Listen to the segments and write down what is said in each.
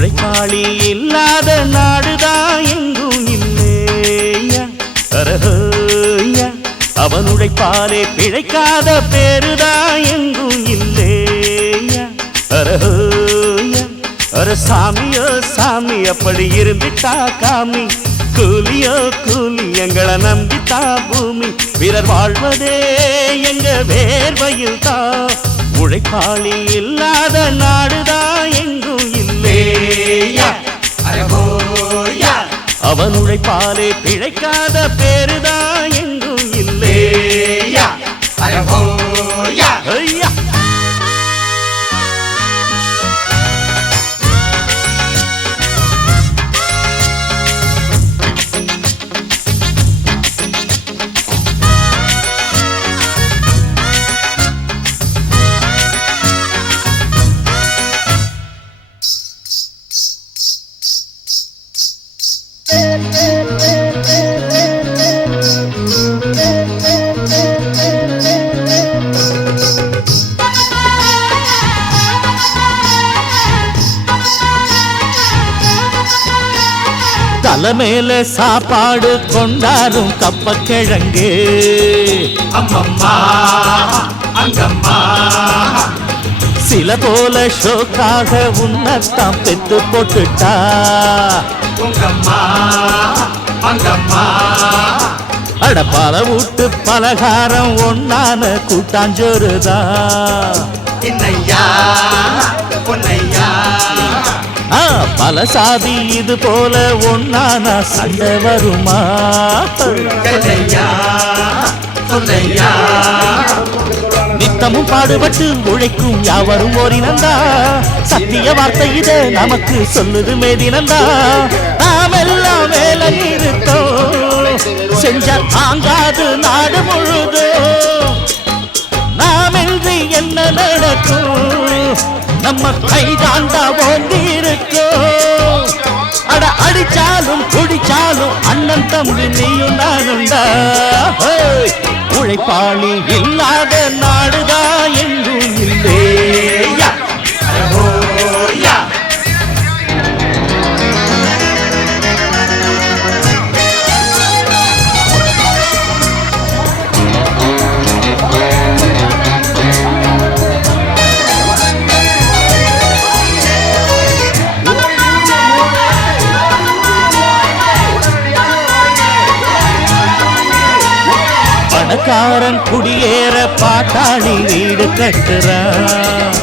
உழைப்பாளி இல்லாத நாடுதான் எங்கும் இல்லையா அரஹோயா அவன் உழைப்பாலே பிழைக்காத பேருதான் எங்கும் இல்லையா அரஹோயா அர சாமியோ சாமி அப்படி இருந்துட்டா காமி கூலியோ கூலி எங்களை நம்பித்தா பூமி பிறர் வாழ்வதே எங்க வேர்வையில் தான் உழைப்பாளி இல்லாத நாடுதான் எங்கும் இல்லையா அவன் உழைப்பாலே பிழைக்காத பேருதான் எங்கும் இல்லையா ஐயா தலைமையில சாப்பாடு கொண்டாடும் கப்பக்கிழங்கு அம்மம்மா அங்கம்மா சில போல ஷோக்காக உன்னத்தான் பெத்து போட்டுட்டா உங்கம்மா அங்கம்மா அட பல வீட்டு பலகாரம் ஒன்னான கூட்டாஞ்சோறுதான் இன்னையா பொன்னையா பல சாதி இது போல ஒன்னான சண்டை வருமா கதையா சொன்னையா நித்தமும் பாடுபட்டு உழைக்கும் யாவரும் ஓரினந்தா சத்திய வார்த்தை இத நமக்கு சொல்லுது மேதினந்தா நாம் எல்லாம் மேல இருத்தோம் செஞ்ச தாங்காது நாடு முழுதும் நாமின்றி என்ன நடக்கும் நம்ம கைதாண்டா ஓங்கி இருக்கோம் அட அடிச்சாலும் குடிச்சாலும் அண்ணன் தம்பி நீயும் நானுண்டா உழைப்பாளி இல்லாத நாடுதான் எங்கும் இல்லையா பணக்காரன் குடியேற பாட்டாளி வீடு கட்டுறான்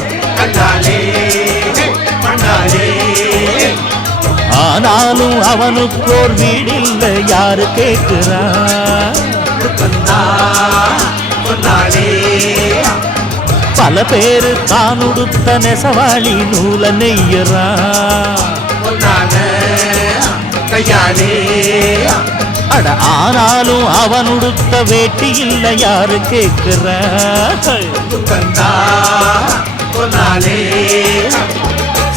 ஆனாலும் அவனுக்கோர் வீடில்லை யாரு கேட்கிறான் பல பேரு தான் உடுத்த நெசவாளி நூல நெய்யறான் அட ஆனாலும் அவன் உடுத்த வேட்டி இல்லை யாரு கேட்கிறான்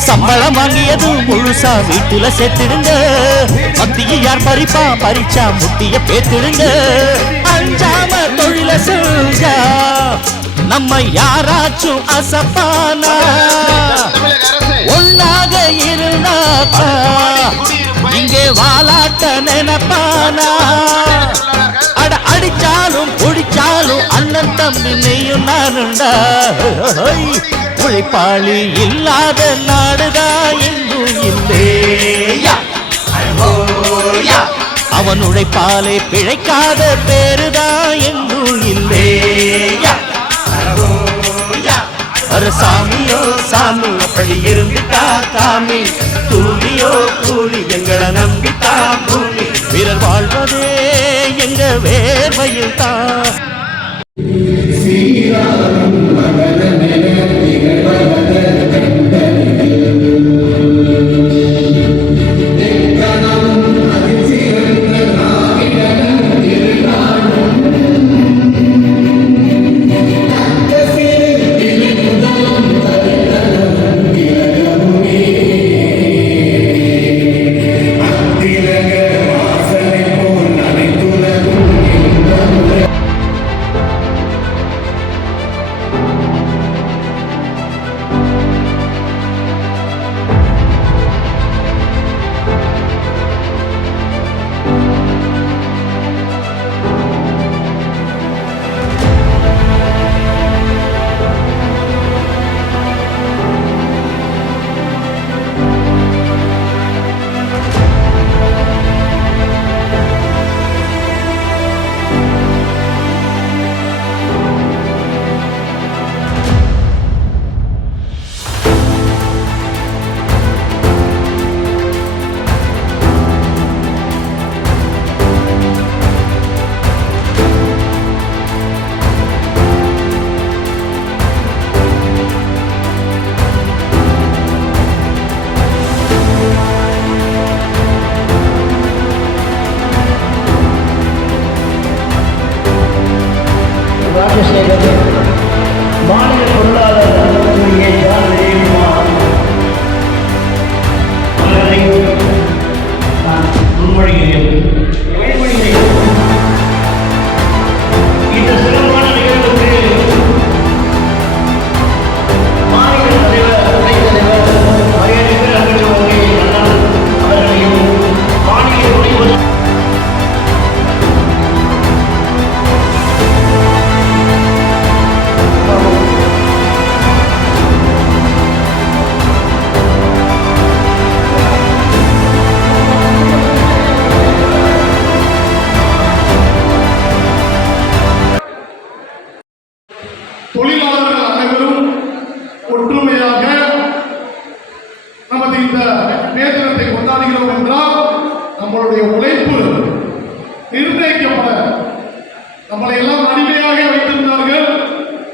சம்பளம் வாங்கியது முழுசா வீட்டுல சேர்த்திடுங்க மத்திய யார் பறிப்பா பறிச்சா முட்டிய பேத்திடுங்க அஞ்சாம தொழில செஞ்சா நம்ம யாராச்சும் அசப்பானா ஒன்னாக இருந்தாக்கா இங்கே வாலாட்ட நினைப்பானா அட அடிச்சாலும் குடிச்சாலும் அண்ணன் தம்பி நீயும் நானுண்டா உழைப்பாளி இல்லாத நாடுதான் எங்கும் இல்லையா அவன் உழைப்பாலே பிழைக்காத பேருதான் எங்கும் இல்லையா சாமியோ சாமி அப்படி இருந்துட்டா காமி கூலியோ கூலி எங்களை நம்பித்தா பூமி பிறர் வாழ்வதே எங்க வேர்வையில் தான் இந்த மே தினத்தை கொண்டாடுகிறோம் என்றால் நம்மளுடைய உழைப்பு நிர்ணயிக்கப்பட நம்மளை எல்லாம் அடிமையாக வைத்திருந்தார்கள்.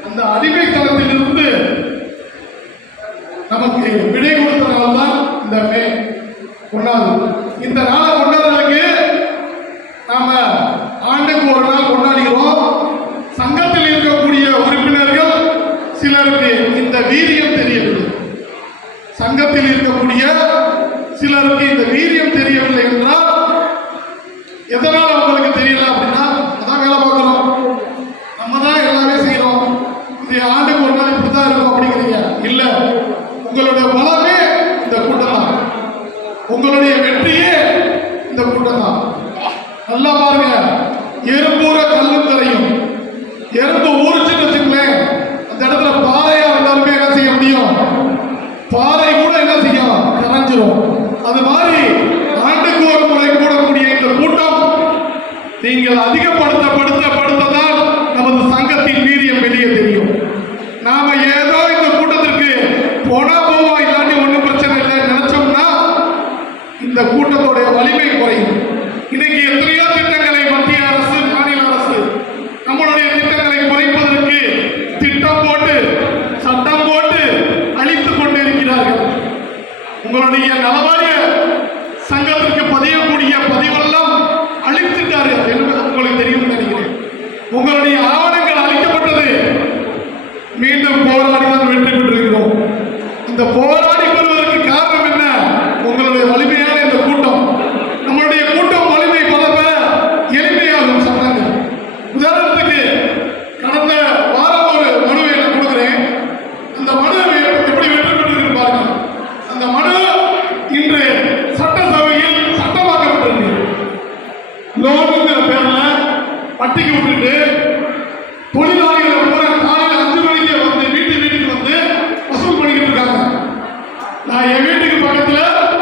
அந்த அடிமைத்தனத்திலிருந்து நமக்கு விடை கொடுத்தனால்தான் இந்த மே கொண்டாடுறோம். இந்த நாளை கொண்டாடுறதுக்கு நாம ஆண்டுக்கு ஒரு நாள் கொண்டாடுகிறோம். சங்கத்தில் இருக்கக்கூடிய உறுப்பினர்கள் சிலருக்கு இந்த வீரியம் தெரியவில்லை. சங்கத்தில் இருக்கக்கூடிய சிலருக்கு இந்த வீரியம் தெரியவில்லை என்றால் எதனால் அவங்களுக்கு தெரியல அப்படின்னா, அதான் வேலை பார்க்கிறோம், நம்ம தான் எல்லாமே செய்யறோம், இது ஆண்டுக்கு ஒரு நாள் இப்படிதான் இருக்கும் அப்படிங்கிறீங்க. இல்ல, உங்களுடைய பலமே இந்த கூட்டம் தான், உங்களுடைய வெற்றியே இந்த கூட்டம் தான். நல்லா பாருங்க, எறும்பூர கல்லும் கரையும். எறும்பு ஊறிச்சுன்னு வச்சுங்களேன், அந்த இடத்துல பாறையா எல்லாருமே என்ன செய்ய முடியும்? பாறை கூட என்ன செய்யும்? கரைஞ்சிரும். அது மாதிரி ஆண்டுக்கு ஒரு முறை கூடக்கூடிய இந்த கூட்டம் நீங்கள் அதிகப்படுத்ததான் நமது சங்கத்தின் வீரியம் வெளியே தெரியும். நாம ஏதோ இந்த கூட்டத்திற்கு போனா போவோம், இல்லாட்டி ஒன்றும் பிரச்சனை இல்லை நினைச்சோம்னா இந்த கூட்டத்தோடைய வலிமை குறையும். இன்னைக்கு எத்தனையோ திட்டங்களை மத்திய அரசு, மாநில அரசு நம்மளுடைய திட்டங்களை குறைப்பதற்கு திட்டம் போட்டு சட்டம் போட்டு அழித்துக் கொண்டு இருக்கிறார்கள். உங்களுடைய நலவாரிய சங்கத்திற்கு பதியக்கூடிய பதிவெல்லாம் அழித்துட்டார்கள் என்பது உங்களுக்கு தெரியும் நினைக்கிறேன். உங்களுடைய ஆவணங்கள் அளிக்கப்பட்டது. மீண்டும் போராடிதான் வெற்றி பெற்றிருக்கிறோம். இந்த போராடி பெறுவதற்கு காரணம் என்ன? உங்களுடைய வலிமையான இந்த கூட்டம். நம்மளுடைய கூட்டம் வலிமை பல எளிமையாகும் சட்டங்கள். உதாரணத்துக்கு கடந்த வாரம் ஒரு மனுவை நான் கொடுக்கிறேன். அந்த மனு எப்படி வெற்றி பெற்றிருக்கு பாருங்க. அந்த மனு இன்று சட்டசபையில் சட்டமாக்கப்பட்டிருக்கு. லோனுங்கிற பேர்ல பட்டிக்கு விட்டுட்டு தொழிலாளிகளை பூரா காலையில் 5 மணிக்கு வந்து வீட்டுக்கு வந்து வசூல் பண்ணிக்கிட்டு இருக்காங்க. நான் என் வீட்டுக்கு பக்கத்துல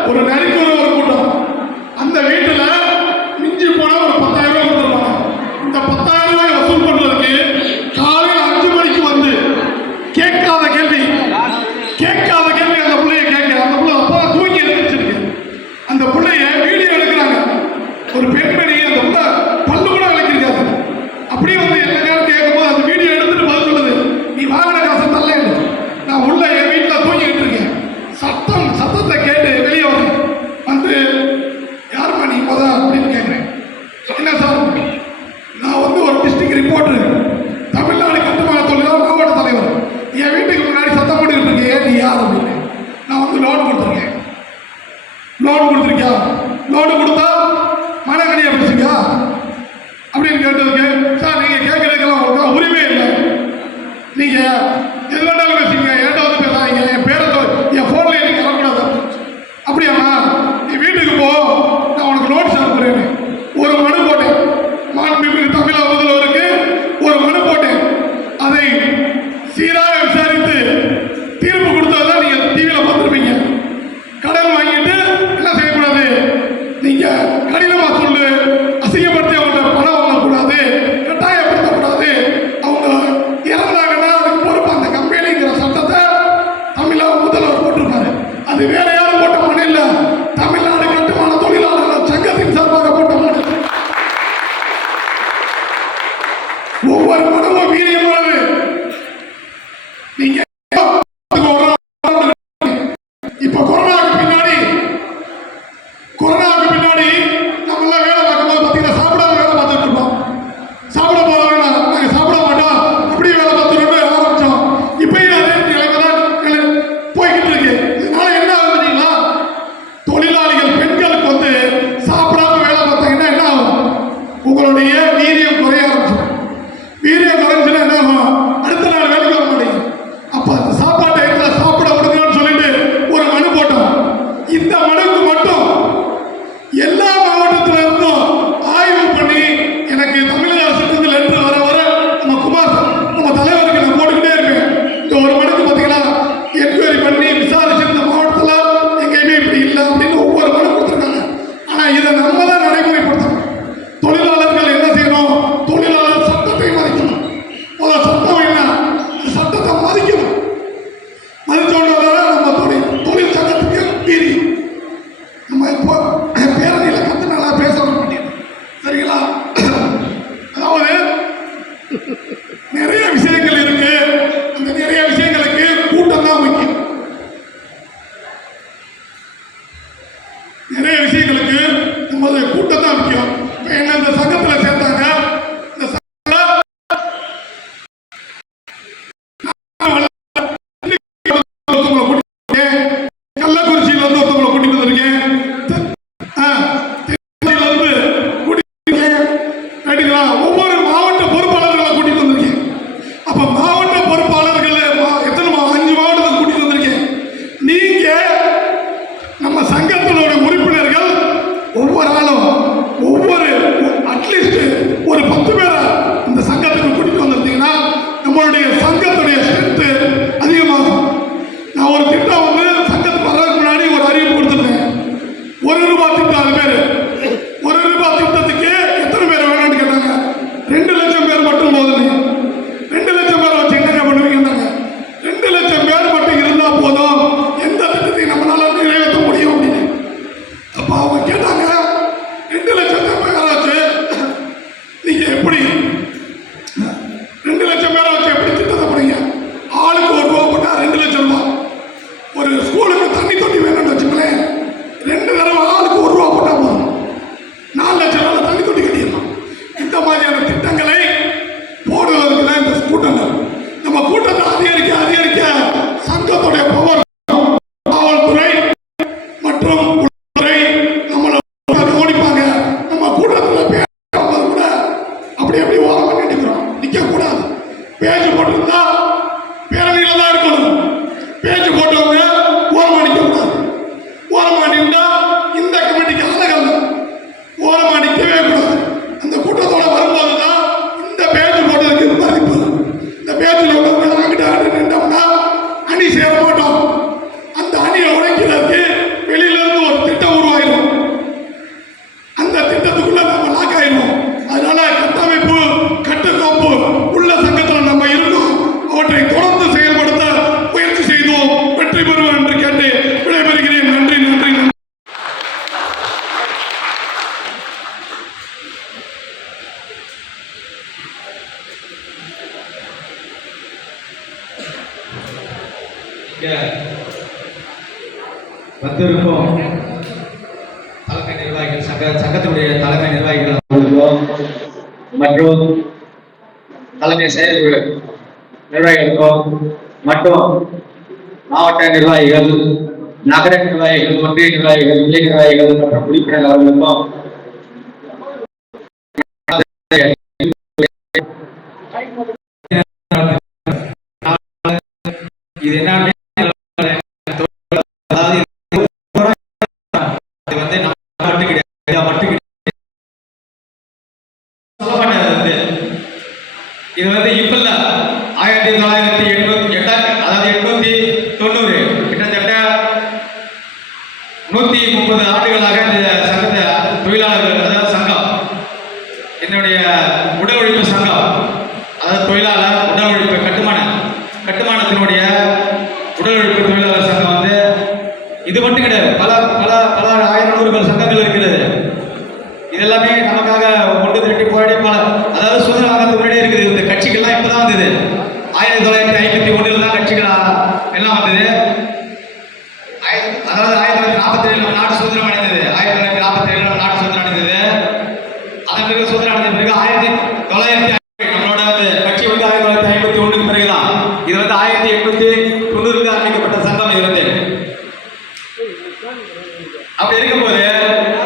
ஒரு நரிக்கூற ஒரு கூட்டம், அந்த வீட்டுல மிஞ்சி போனா ஒரு 10,000 ரூபாய் கொடுத்துருப்பாங்க. இந்த 10,000 ரூபாய் வசூல் பண்றதுக்கு காலையில் 5 மணிக்கு வந்து கேட்காத கேள்வி அந்த பிள்ளைய கேட்க, அந்த பிள்ளை அப்பா தூங்கி எழுந்திருச்சிருக்கு. அந்த பிள்ளைய வீடியோ எடுக்கிறாங்க. ஒரு பெண்மணி அந்த பிள்ளை பல்லு கூட விளக்கிருக்காது. அப்படியே வந்து எல்லா நேரம் கேட்கும்போது அந்த வீடியோ எடுத்துட்டு பதில் சொல்லுது, நீ வாங்கின காசை தரல, நான் உள்ள என் வீட்டில் தூங்கிட்டு இருக்கேன். சத்தத்தை கேட்டு வெளியே வந்து யாருமா நீ போதா அப்படின்னு கேட்குறேன். என்ன சார், நான் வந்து ஒரு டிஸ்ட்ரிக்ட் ரிப்போர்ட்டர், தமிழ்நாடு கட்டுமான தொழிலாளர் மாவட்ட தலைவர். என் வீட்டுக்கு முன்னாடி சத்தம் போட்டுக்கிட்டு இருக்கேன், நீ யார் அப்படின்னு. நான் வந்து லோன் கொடுத்துருக்கேன். லோன் கொடுத்துருக்கியா? லோன் கொடுத்தா மனக்கடியா பேசுங்க அப்படின்னு கேட்டதுக்கு, சார் நீங்க கேட்கறதுக்கெல்லாம் உங்களுக்கு உரிமை இல்லை, நீங்க எது வேண்டாலும் பேசுங்க, ஏன்டா வந்து பேசாதீங்க, என் பேரை என் போன்ல எனக்கு வரக்கூடாது. அப்படியாம்மா, நீ வீட்டுக்கு போ, நான் உனக்கு நோட்டீஸ் அனுப்புறேன். ஒரு மனு போட்டேன், மாண்புமிகு தமிழக முதல்வருக்கு ஒரு மனு போட்டேன். அதை சீராக விசாரித்து தீர்ப்பு கொடுத்தாதான் நீங்க டிவியில பார்த்துருப்பீங்க. கடன் வாங்கிட்டு என்ன செய்யக்கூடாது, நீங்க சேர மாட்டோம். அந்த அணியை உடைக்கிறதுக்கு வெளியில இருந்து ஒரு திட்டம் உருவாயிடும். அந்த திட்டத்துக்குள்ள நம்ம லாக் ஆயிடுவோம். அதனால கட்டமைப்பு கட்டுக்கோப்பு உள்ள சங்கத்தில் நம்ம இருக்கோம். அவற்றை தொடர்ந்து செயல்படுத்த முயற்சி செய்தோம். வெற்றி பெறுவோம் என்று கேட்டு விடைபெறுகிறேன். நன்றி நன்றி நன்றி. வந்திருக்கும் தலைமை நிர்வாகிகள் சங்கத்தினுடைய தலைமை நிர்வாகிகள் அவர்களுக்கும் மற்றும் தலைமை செயற்குழு நிர்வாகிகளுக்கும் மற்றும் மாவட்ட நிர்வாகிகள், நகர நிர்வாகிகள், ஒன்றிய நிர்வாகிகள், நிலை நிர்வாகிகள் மற்றும் உறுப்பினர் அவர்களுக்கும் இது என்ன இது வந்து இப்ப இல்ல 1988 அதாவது 890 கிட்டத்தட்ட 130 ஆண்டுகளாக இந்த சங்கத்தை தொழிலாளர்கள் அதாவது சங்கம் என்னுடைய உடல் உழைப்பு சங்கம் அதாவது தொழிலாளர் உடல் உழைப்பு கட்டுமானத்தினுடைய உடல் உழைப்பு தொழிலாளர் சங்கம் வந்து இது மட்டும் கிடையாது, பல பல பல ஆயிரம் நூறுகள் சங்கங்கள் இருக்கிறது. இதெல்லாமே நமக்காக ஒன்று திரட்டி போராடி பல அதாவது சுதந்திர வாங்கத்துக்கு முன்னாடியே இருக்குது. இந்த கட்சிகள்லாம் இப்பதான் வந்தது. 1951 தான் கட்சிகள் எல்லாம் வந்தது. அதாவது 1947 நம்ம நாடு சுதந்திரம் அடைந்தது. 1947 நம்ம நாடு சுதந்திரம் அடைந்தது. அதன் பிறகு சுதந்திரம் அடைந்த பிறகு 1950 நம்மளோட கட்சி வந்து 1951 பிறகுதான். இது வந்து 1890 ஆரம்பிக்கப்பட்ட சங்கம். இது வந்து அப்படி இருக்கும்போது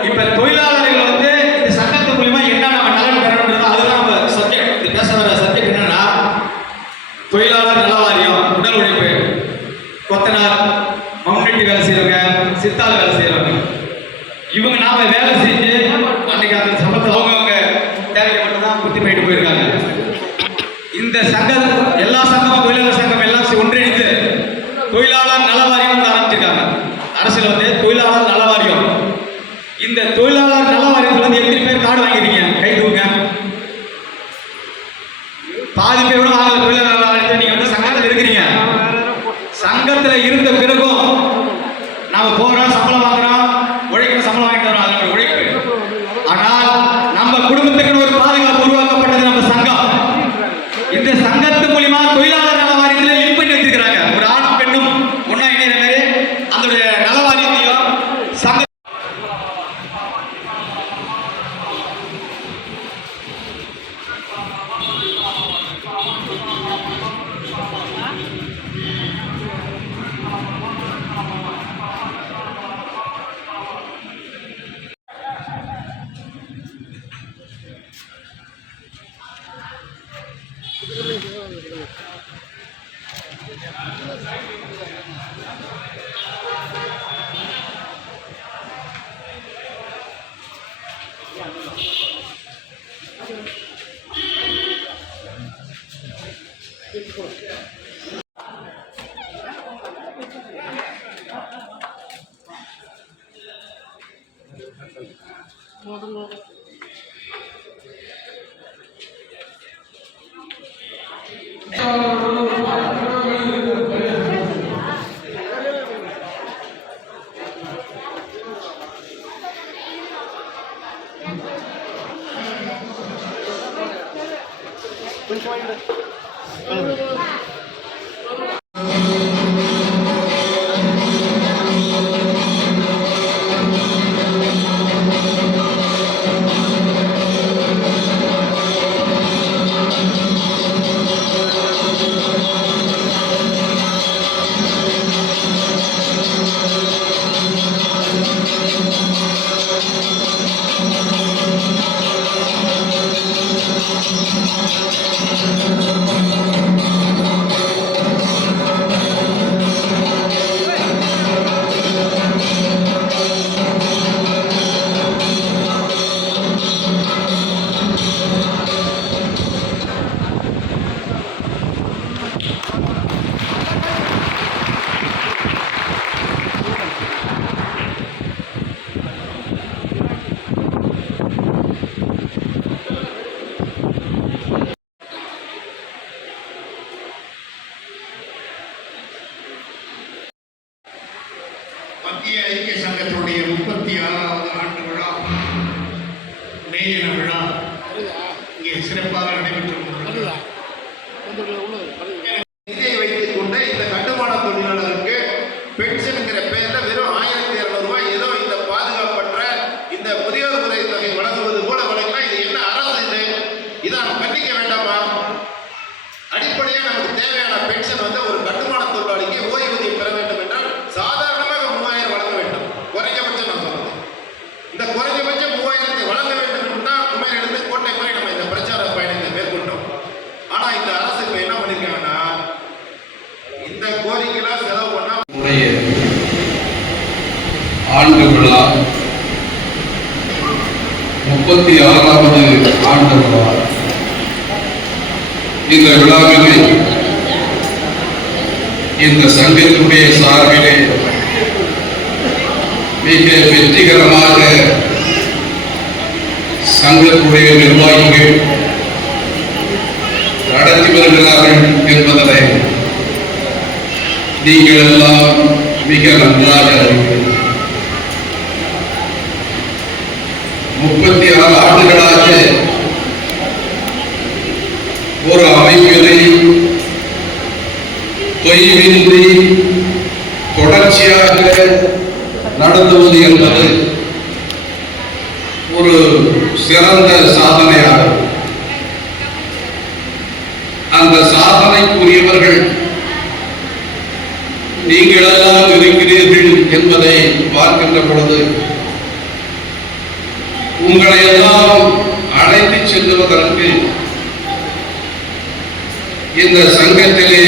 இப்ப தொழிலாளர்கள் வந்து இந்த சங்கத்து மூலமா என்ன நம்ம நலன் பெறணும்ன்றது அதுதான் நம்ம சப்ஜெக்ட் பேச வர சப்ஜெக்ட். என்னன்னா தொழிலாளர் நல வாரியம், உடல் உழைப்பு, கொத்தனார், மம்முட்டி வேலை செய்யறவங்க, சித்தாள் வேலை செய்யறவங்க, இவங்க நாம வேலை செஞ்சு அன்னைக்கு அந்த சம்பளத்தை அவங்க தேவைக்கு மட்டும்தான் குத்தி போயிட்டு போயிருக்காங்க. இந்த சங்கம் எல்லா சங்கமும் தொழிலாளர் சங்கம் எல்லாம் ஒன்றிணைந்து தொழிலாளர் நல வாரியம் வந்து ஆரம்பிச்சிருக்காங்க. அரசியல் வந்து தொழிலாளர் நல வாரியம். இந்த தொழிலாளர் நல வாரியத்தில் வந்து எத்தனை பேர் கார்டு வாங்கிருக்கீங்க? கை தூங்க. பாதி பேர் கூட வாங்கல. தொழிலாளர் நல வாரியத்தில் நீங்க வந்து சங்கத்தில் இருக்கிறீங்க. சங்கத்தில் இருந்த பிறகும் நாம போறோம், சம்பளம் வாங்குறோம், உழைக்கிற சம்பளம் வாங்கிட்டு வரோம். அதனுடைய உழைப்பு. ஆனால் நம்ம குடும்பத்துக்கு ஒரு பாதுகாப்பு உருவாக்கப்பட்டது நம்ம சங்கம். இந்த சங்கத்து மூலியமா தொழிலாளர் நல வாரியத்தில் லிங்க் பண்ணி வச்சிருக்கிறாங்க. ஒரு ஆணும் பெண்ணும் ஒன்னா இணைகிற மாதிரி அதனுடைய நல வாரியத்தையும் சங்க இந்திய ஐக்கிய சங்கத்தினுடைய 36வது ஆண்டு விழா மேதின விழா இங்கே சிறப்பாக நடைபெற்று கொண்டிருக்கிறது. நிதியை வைத்துக் கொண்டு இந்த கட்டுமான தொழிலாளருக்கு பென்ஷனுங்கிற பேர்ல வெறும் 1200 ரூபாய் ஏதோ இந்த பாதுகாப்பற்ற இந்த முதியோர் உதவி தொகை வழங்குவது போல வழங்கினா இது என்ன அரசு இது? இதை நம்ம கண்டிக்க வேண்டாமா? அடிப்படையாக நமக்கு தேவையான பென்ஷன் வந்து ஒரு கட்டுமான தொழிலாளிக்கு ஓய்வூதியம் பெற வேண்டும் என்றால் சாதாரணமாக 3000 வழங்க வேண்டும். குறைஞ்சபட்சம் நான் சொல்றது இந்த குறைஞ்சபட்சம் 3000 வழங்க வேண்டும் என்றால் உண்மையிலிருந்து கோட்டை முறை நம்ம இந்த பிரச்சார பயணத்தை மேற்கொண்டோம். ஆனா இந்த அரசு இப்ப என்ன பண்ணிருக்காங்கன்னா இந்த கோரிக்கைலாம் செலவு பண்ணா ஆண்டு விழா 36வது ஆண்டு விழா. இந்த விழாவிலே இந்த சங்கத்தினுடைய சார்பிலே மிக வெற்றிகரமாக சங்கத்துடைய நிர்வாகிகள் நடத்தி வருகிறார்கள் என்பதனை நீங்கள் எல்லாம் மிக நன்றாக அறிவீர்கள். 36 ஆண்டுகளாக ஒரு அமைப்பினை தொய்வின்றி தொடர்ச்சியாக நடத்துவது என்பது ஒரு சிறந்த சாதனையாகும். அந்த சாதனைக்குரியவர்கள் நீங்களெல்லாம் இருக்கிறீர்கள் என்பதை பார்க்கின்ற பொழுது உங்களை எல்லாம் அழைத்து செல்லுவதற்கு இந்த சங்கத்திலே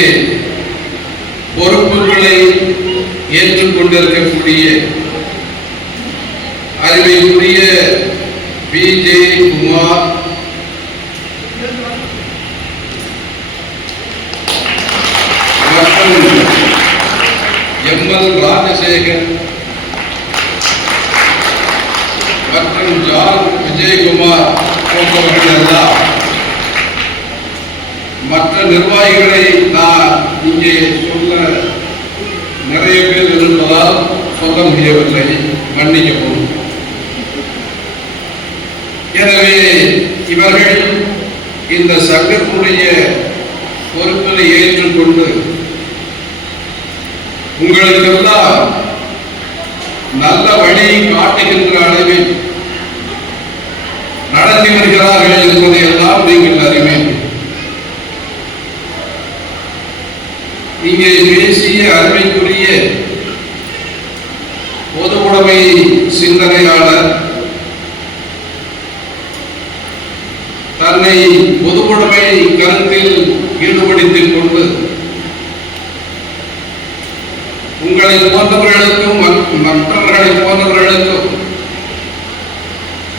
பொறுப்புகளை ஏற்றுக்கொண்டிருக்கக்கூடிய அறிவைக்குரிய பி.ஜே. குமார், மற்றும் எம்.எல். ராஜசேகர் மற்றும் ஜான் விஜயகுமார் போன்றவர்கள் எல்லாம் மற்ற நிர்வாகிகளை நான் இங்கே சொல்ல நிறைய பேர் இருப்பதால் சொல்ல முடியவில்லை, மன்னிக்கவும். எனவே இவர்கள் இந்த சங்கத்தினுடைய பொறுப்பினை ஏற்றுக்கொண்டு உங்களுக்கெல்லாம் நல்ல வழியை காட்டுகின்ற அளவில் நடத்தி வருகிறார்கள் என்பதை எல்லாம் நீங்கள் அறிவீர்கள். இங்கே பேசிய அருமைக்குரிய பொது உடைமை சிந்தனையாளர் தன்னை பொது உடைமை கருத்தில் ஈடுபடுத்திக் கொண்டு உங்களை போன்றவர்களுக்கும் மற்றவர்களை போன்றவர்களுக்கும்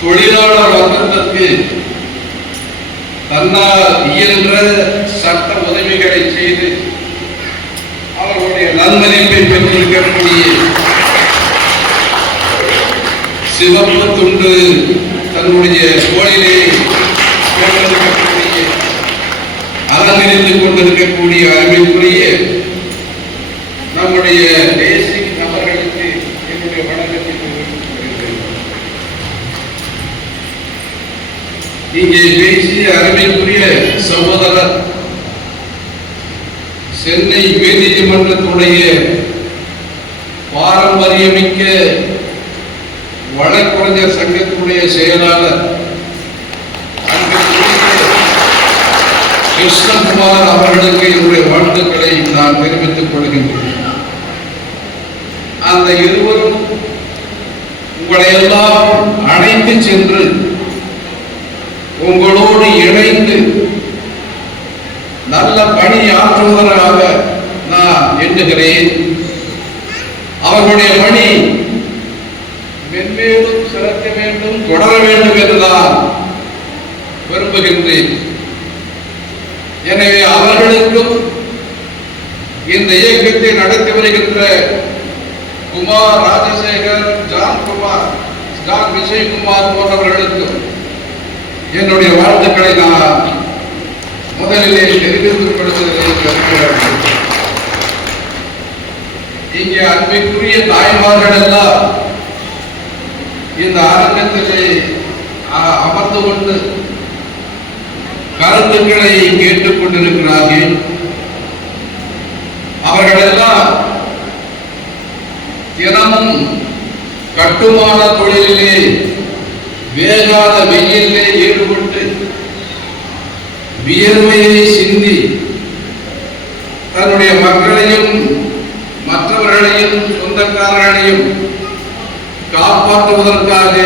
தொழிலாளர் வர்க்கத்திற்கு தன்னால் இயன்ற சட்ட உதவிகளை செய்து அவர்களுடைய நன்மதிப்பை பெற்றிருக்கக்கூடிய சிவப்பு துண்டு தன்னுடைய தோளிலே அலங்கரித்துக் கொண்டிருக்கக்கூடிய அறிவிப்புரிய நம்முடைய தேசிய நபர்களுக்கு என்னுடைய வணக்கத்தை தெரிவித்துக் இங்கே பேசிய அறிவிப்புரிய சகோதரர் சென்னை உயர்நீதிமன்றத்துடைய பாரம்பரியமிக்க வழக்கறிஞர் சங்கத்துடைய செயலாளர் கிருஷ்ணகுமார் அவர்களுக்கு என்னுடைய வாழ்த்துக்களை நான் தெரிவித்துக் கொள்கின்றேன். அந்த இருவரும் உங்களை எல்லாம் அழைத்து சென்று உங்களோடு இணைந்து நல்ல பணி ஆற்றுவதற்காக நான் எண்ணுகிறேன். அவர்களுடைய பணி மென்மேலும் சிறக்க வேண்டும், தொடர வேண்டும் என்று நான் விரும்புகின்றேன். எனவே அவர்களுக்கும் இந்த இயக்கத்தை நடத்தி வருகின்ற குமார் ராஜசேகர், ஜான் விஜயகுமார் போன்றவர்களுக்கும் என்னுடைய வாழ்த்துக்களை நான் முதலிலே தெரிவித்துக் கொடுத்ததை இங்கே அன்பிற்குரிய தாய்மார்கள் எல்லாம் இந்த அரங்கத்திலே அமர்ந்து கொண்டு கருத்துக்களை கேட்டுக் கொண்டிருக்கிறார்கள். அவர்களெல்லாம் தினமும் கட்டுமான தொழிலிலே வேகாத வெயிலே ஈடுபட்டு வியர்வையை சிந்தி தன்னுடைய மக்களையும் மற்றவர்களையும் சொந்தக்காரர்களையும் காப்பாற்றுவதற்காக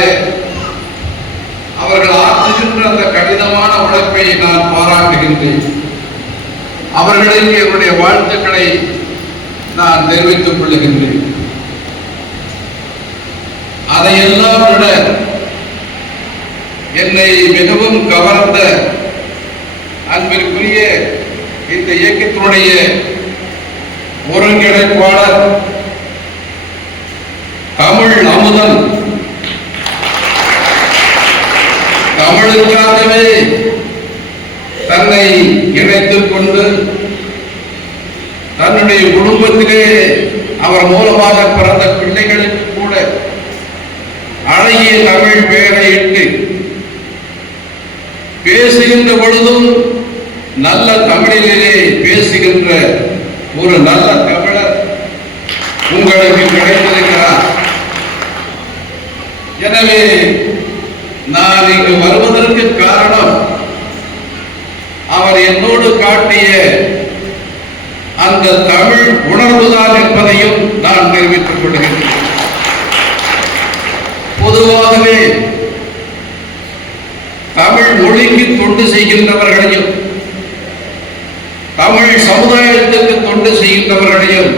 அவர்கள் ஆற்றுகின்ற அந்த கடினமான உழைப்பை நான் பாராட்டுகின்றேன். அவர்களுக்கு என்னுடைய வாழ்த்துக்களை நான் தெரிவித்துக் கொள்ளுகின்றேன். அதையெல்லாம் விட என்னை மிகவும் கவர்ந்த அன்பிற்குரிய இந்த இயக்கத்தினுடைய ஒருங்கிணைப்பாளர் தமிழ் அமுதன் தமிழுக்காகவே தன்னை இணைத்துக் கொண்டு தன்னுடைய குடும்பத்திலே அவர் மூலமாக பிறந்த பிள்ளைகளுக்கு கூட அழகிய தமிழ் பெயரை இட்டு பேசுகின்ற பொழுதும் நல்ல தமிழிலே பேசுகின்ற ஒரு நல்ல தமிழர் உங்களுக்கு கிடைத்திருக்கிறார். எனவே நான் இங்கு வருவதற்கு காரணம் அவர் என்னோடு காட்டிய அந்த தமிழ் உணர்வுதான் என்பதையும் நான் தெரிவித்துக் கொள்கிறேன். பொதுவாகவே தமிழ் மொழிக்கு தொண்டு செய்கின்றவர்களையும் தமிழ் சமுதாயத்துக்கு தொண்டு செய்கின்றவர்களையும்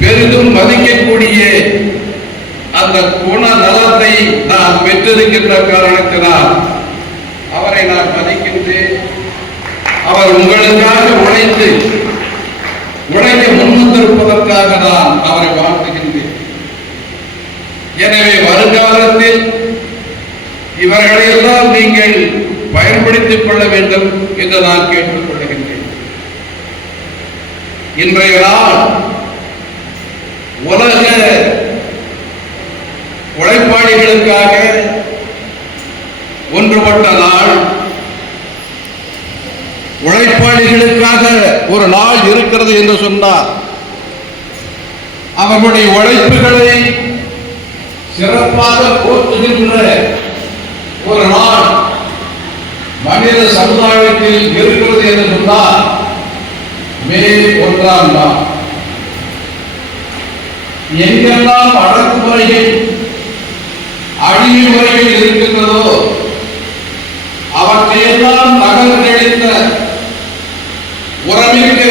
பெரிதும் மதிக்கக்கூடிய அந்த குண நலத்தை நான் பெற்றிருக்கின்ற காரணத்தினால் அவரை நான் மதிக்கின்றேன். அவர் உங்களுக்காக உழைக்க முன்வந்திருப்பதற்காக நான் அவரை வாழ்த்துகின்றேன். எனவே வருங்காலத்தில் இவர்களை எல்லாம் நீங்கள் பயன்படுத்திக் கொள்ள வேண்டும் என்று நான் கேட்டுக் கொள்கின்றேன். இன்றைய நாள் உலக உழைப்பாளிகளுக்காக ஒன்றுபட்ட நாள். உழைப்பாளிகளுக்காக ஒரு நாள் இருக்கிறது என்று சொன்னார். அவர்களுடைய உழைப்புகளை சிறப்பாக போற்றுகின்ற ஒரு நாள் மனித சமுதாயத்தில் இருக்கிறது என்று சொன்னால் மே 1ஆம் நாள். எங்கெல்லாம் அடக்குமுறைகள் அழிவுமுறைகள் இருக்கின்றதோ அவற்றையெல்லாம் நகர்ந்தெழுந்த உறவிற்கு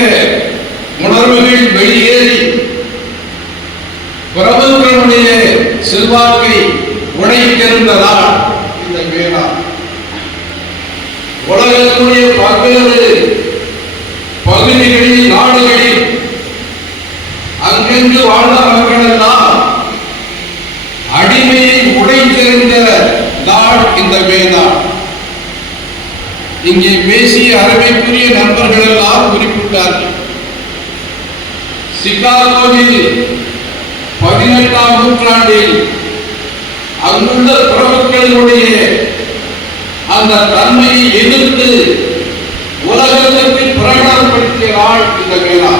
உணர்வுகள் வெளியேறி பிரபுக்களுடைய செல்வாக்கை உடைத்திருந்ததால் இந்த மேலா உலகத்துடைய பல்வேறு பகுதிகளில் நாடுகளில் அங்கெங்கு வாழ்ந்த மக்கள் எல்லாம் அடிமையை உடைத்திருந்த நாள் இந்த மேலா. இங்கே பேசிய அருமைக்குரிய நண்பர்கள் எல்லாம் குறிப்பிட்டார்கள். சிகாகோவில் 18ஆம் நூற்றாண்டில் அங்குள்ள பிரபுக்களினுடைய அந்த தன்மையை எதிர்த்து உலகத்திற்கு பிரகடனப்படுத்திய நாள் இந்த மேலா.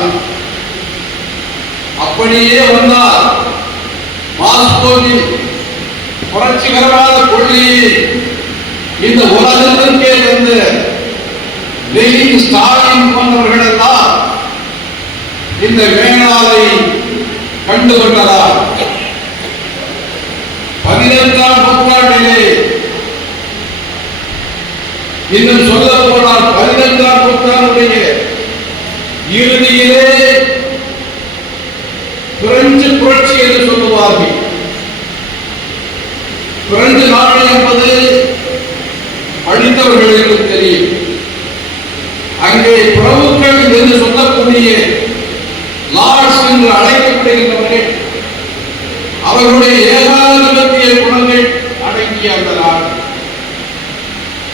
அப்படியே வந்தால் மாஸ்கோவில் புரட்சிகரமான கொள்கையை இந்த உலகத்திற்கே வந்து லெனின், ஸ்டாலின் போன்றவர்கள் எல்லாம் இந்த மேலாவை கண்டுகொண்டதால் 18ஆம் நூற்றாண்டிலே இன்னும் சொல்ல போனால் 18ஆம் நூற்றாண்டுடைய இறுதியிலே பிரெஞ்சு புரட்சி என்று சொல்லுவார்கள். பிரெஞ்சு நாடு என்பது படித்தவர்களுக்கு தெரியும். அங்கே பிரபுக்கள் என்று சொல்லக்கூடிய லார்ட்ஸ் என்று அழைக்கப்படுகின்றவர்கள் அவர்களுடைய ஏகாதிபத்திய குணங்கள் அடங்கிய அந்த நாடு,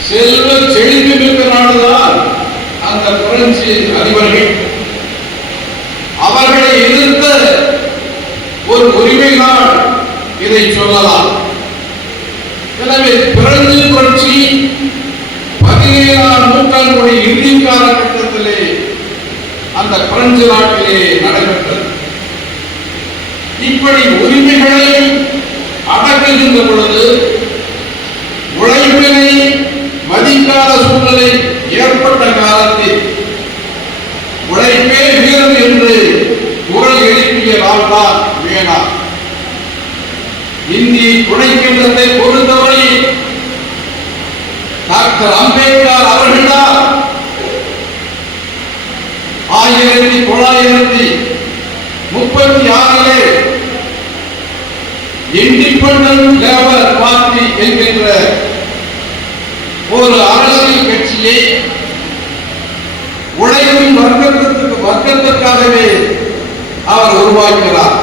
செல்வ செழிப்பு மிக்க நாடுதான் அந்த பிரெஞ்சு அதிபர்கள். அவர்களை ஒரு உரிமை நாள் இதை சொல்லலாம். எனவே பிரெஞ்சு புரட்சி 17ஆம் நூற்றாண்டுடைய இறுதி காலகட்டத்திலே அந்த பிரெஞ்சு நாட்டிலே நடைபெற்றது. இப்படி உரிமைகளை அடக்குகின்ற பொழுது உழைப்பினை மதிக்காத சூழ்நிலை ஏற்பட்ட காலத்தில் உழைப்பே வீரம் என்று குரல் எழுப்பிய நாள்தான் வேணா. இந்திய துணைக்கண்டத்தை பொறுத்தவரை டாக்டர் அம்பேத்கர் அவர்களால் 1936 இண்டிபெண்டன்ட் லேபர் பார்ட்டி என்கின்ற ஒரு அரசியல் கட்சியை உழைக்கும் வர்க்கத்திற்காகவே அவர் உருவாக்கினார்.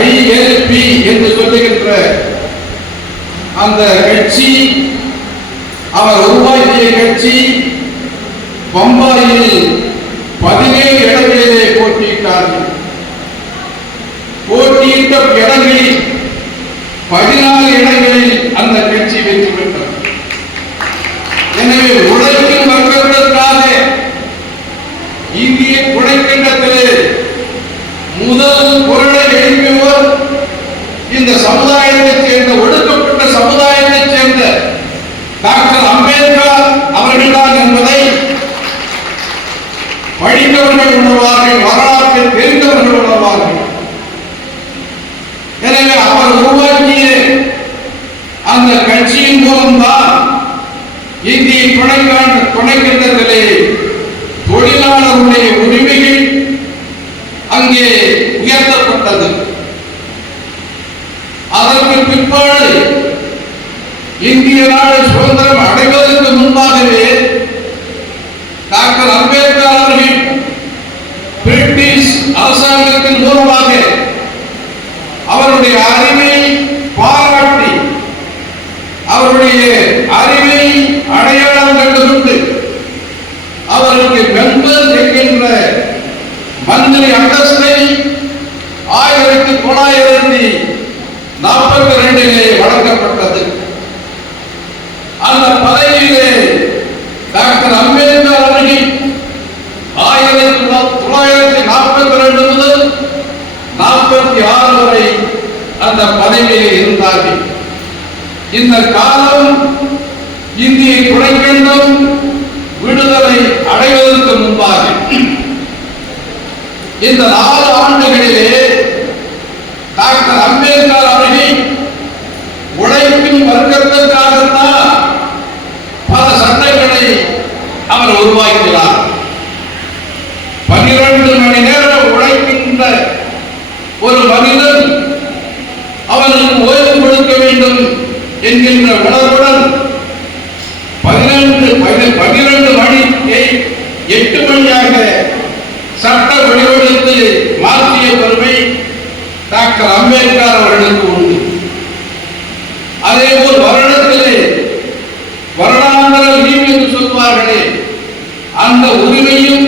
ILP என்று சொல்லுகின்ற அந்த கட்சி, அவர் உருவாக்கிய கட்சி பம்பாயில் 17 இடங்களிலே போட்டியிட்டார்கள். போட்டியிட்ட இடங்களில் 14 இடங்களில் அந்த கட்சி வெற்றி பெற்றது. எனவே உழைக்கும் வர்க்கத்திற்காக இந்திய துணைக்கண்டத்திலே முதல் குரலை எழுப்பியவர் இந்த சமுதாயத்தைச் சேர்ந்த, ஒடுக்கப்பட்ட சமுதாயத்தைச் சேர்ந்த டாக்டர் அம்பேத்கர் அவர்கள்தான் என்பதை படித்தவர்கள் உணர்வார்கள், வரலாற்றை தெரிந்தவர்கள் உணர்வார்கள். எனவே அவர் உருவாக்கிய அந்த கட்சியின் மூலம்தான் இந்திய துணைக்கண்டத்திலே தொழிலாளருடைய உரிமைகள் அங்கே உயர்த்தப்பட்டது. அதற்கு பிற்பாடு இந்திய நாடு சுதந்திரம் அடைவதற்கு முன்பாகவே டாக்டர் அம்பேத்கர் அவர்கள் பிரிட்டிஷ் அரசாங்கத்தின் மூலமாக அவருடைய அறிவை பாராட்டி, அவருடைய அறிவை அடையாளம் கண்டுகொண்டு அவருக்கு மெம்பர் என்கின்ற மந்திரி அந்தஸ்தை 1942 வழங்கப்பட்டது. அந்த பதவியிலே டாக்டர் அம்பேத்கர் அவர்கள் 1942 முதல் 46 வரை அந்த பதவியிலே இருந்தார்கள். இந்த காலம் இந்திய துணைக்கண்டம் விடுதலை அடைவதற்கு முன்பாக இந்த 4 ஆண்டுகளிலே டாக்டர் அம்பேத்கர் அவர்கள் உழைக்கும் வர்க்கத்திற்காகத்தான் பல சட்டங்களை அவர் உருவாக்கினார். 12 மணி நேரம் உழைக்கின்ற ஒரு மனிதன் அவனுக்கு ஓய்வு கொடுக்க வேண்டும் என்கின்ற உணர்வுடன் 12 மணியை 8 மணியாக சட்ட வடிவெடுத்து மாற்றிய பெருமை டாக்டர் அம்பேத்கர் அவர்களுக்கு உண்டு. அதேபோல் வருடத்திலே வருடாந்திர லீவ் என்று சொல்வார்களே, அந்த உரிமையும்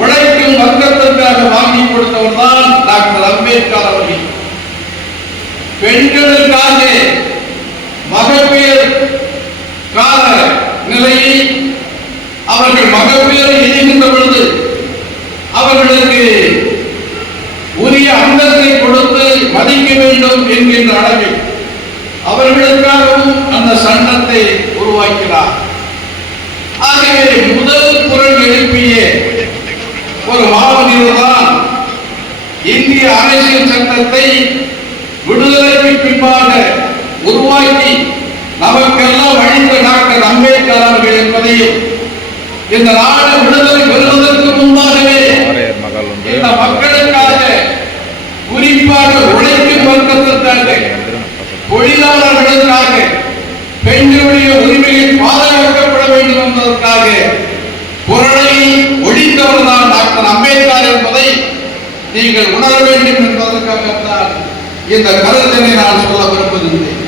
உழைக்கும் வர்க்கத்திற்காக வாங்கி கொடுத்தவர் தான் டாக்டர் அம்பேத்கர் அவர்கள். பெண்களுக்காக மகப்பேறு கால நிலையை அவர்கள் மகப்பேறு எய்கின்ற பொழுது அவர்களுக்கு உரிய அந்தஸ்தை கொடுத்து மதிக்க வேண்டும் என்கின்ற அளவில் அவர்களுக்காகவும் அந்த சட்டத்தை உருவாக்கினார். ஆகவே முதல் குரல் எழுப்பிய ஒரு மாமனிதர்தான் இந்திய அரசியல் சட்டத்தை விடுதலைக்கு பின்பாக உருவாக்கி நமக்கெல்லாம் அளித்த டாக்டர் அம்பேத்கர் அவர்கள் என்பதையும், இந்த நாடு விடுதலை பெறுவதற்கு முன்பாகவே இந்த மக்களுக்காக, குறிப்பாக உழைக்கும் வர்க்கத்திற்காக, தொழிலாளர்களுக்காக பெண்களுடைய உரிமைகள் பாதுகாக்கப்பட வேண்டும் என்பதற்காக குரலை ஒழித்தவர் தான் டாக்டர் அம்பேத்கர் என்பதை நீங்கள் உணர வேண்டும் என்பதற்காகத்தான் இந்த கருத்தினை நான் சொல்ல விரும்புகின்றேன்.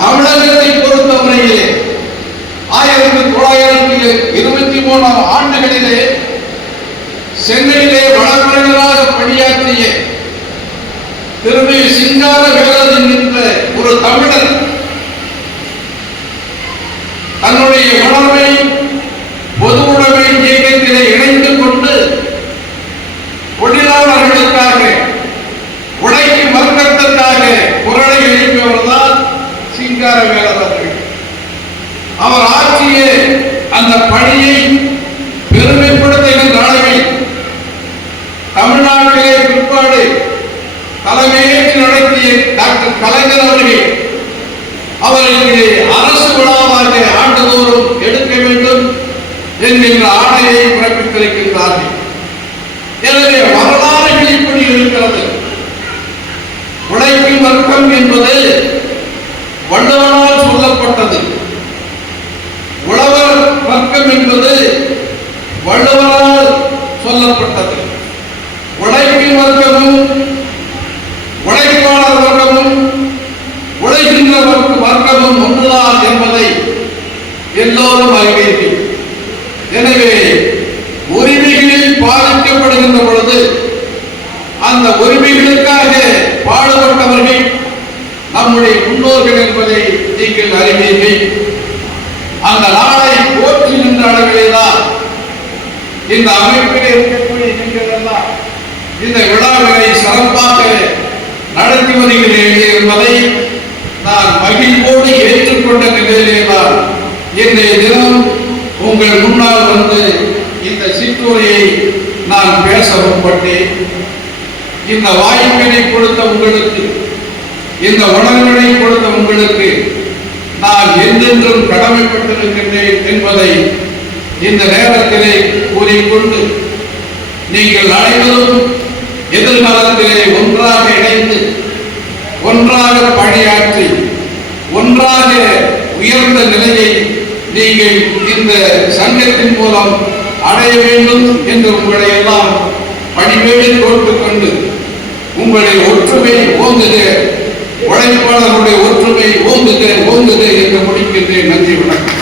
தமிழகத்தை பொறுத்தவரையிலே 1923 ஆண்டுகளிலே சென்னையிலே வழக்கறிஞராக பணியாற்றிய திருமதி சிங்காரவேலன் என்கின்ற ஒரு தமிழர் தன்னுடைய உணர்வை பொது உடைமை இயக்கத்திலே இணைந்து கொண்டு தொழிலாளர்களுக்காக உழைக்கும் வர்க்கத்திற்காக குரலை எழுப்பியவர்தான் சிங்காரவேலர் அவர்கள். அவர் ஆற்றிய அந்த பணியை பெருமைப்படுத்துகின்ற அளவில் தமிழ்நாட்டிலே பிற்பாடு தலைமையேற்று நடத்திய டாக்டர் கலைஞர் அவர்கள் அவர்களுக்கு அரசு விழாவாக ஆண்டுதோறும் எடுக்க வேண்டும் என்கின்ற ஆணையை பிறப்பித்திருக்கின்றார்கள். எனவே வரலாறுகள் இப்படி இருக்கிறது. உழைக்கும் வர்க்கம் என்பது வள்ளுவனால் சொல்லப்பட்டது. உழவர் வர்க்கம் என்பது வள்ளுவரால் சொல்லப்பட்டது. உழைக்கும் வர்க்கமும் உழைப்பாளர் வர்க்கமும் உழைக்கின்ற வர்க்கமும் ஒன்றுதான் என்பதை எல்லோரும் அறிவீர்கள். எனவே உரிமைகளில் பாதிக்கப்படுகின்ற பொழுது அந்த உரிமைகளுக்காக பாடுபட்டவர்கள் நம்முடைய முன்னோர்கள் என்பதை நீங்கள் அறிவீர்கள். அந்த நாளை போற்றுகின்ற அளவிலேதான் இந்த அமைப்பில் இருக்கக்கூடிய நீங்கள் எல்லாம் இந்த விழாவினை சிறப்பாக நடத்தி வருகிறேன் என்பதை நான் மகிழ்வோடு ஏற்றுக்கொண்ட நிலையிலேதான் இன்றைய தினம் உங்கள் முன்னால் வந்து இந்த சிற்றுரையை நான் பேச முற்பட்டேன். இந்த வாய்ப்பினை கொடுத்த உங்களுக்கு, இந்த உணர்வினை கொடுத்த உங்களுக்கு நான் என்றென்றும் கடமைப்பட்டிருக்கின்றேன் என்பதை இந்த நேரத்திலே கூறிக்கொண்டு, நீங்கள் அனைவரும் எதிர்காலத்திலே ஒன்றாக இணைந்து ஒன்றாக பணியாற்றி ஒன்றாக உயர்ந்த நிலையை நீங்கள் இந்த சங்கத்தின் மூலம் அடைய வேண்டும் என்று உங்களை எல்லாம் பணிவேடு கோட்டுக்கொண்டு உங்களுடைய ஒற்றுமை ஓங்குக, உழைப்பாளர்களுடைய ஒற்றுமை ஓங்குக என்று முடிக்கின்றேன். நன்றி, வணக்கம்.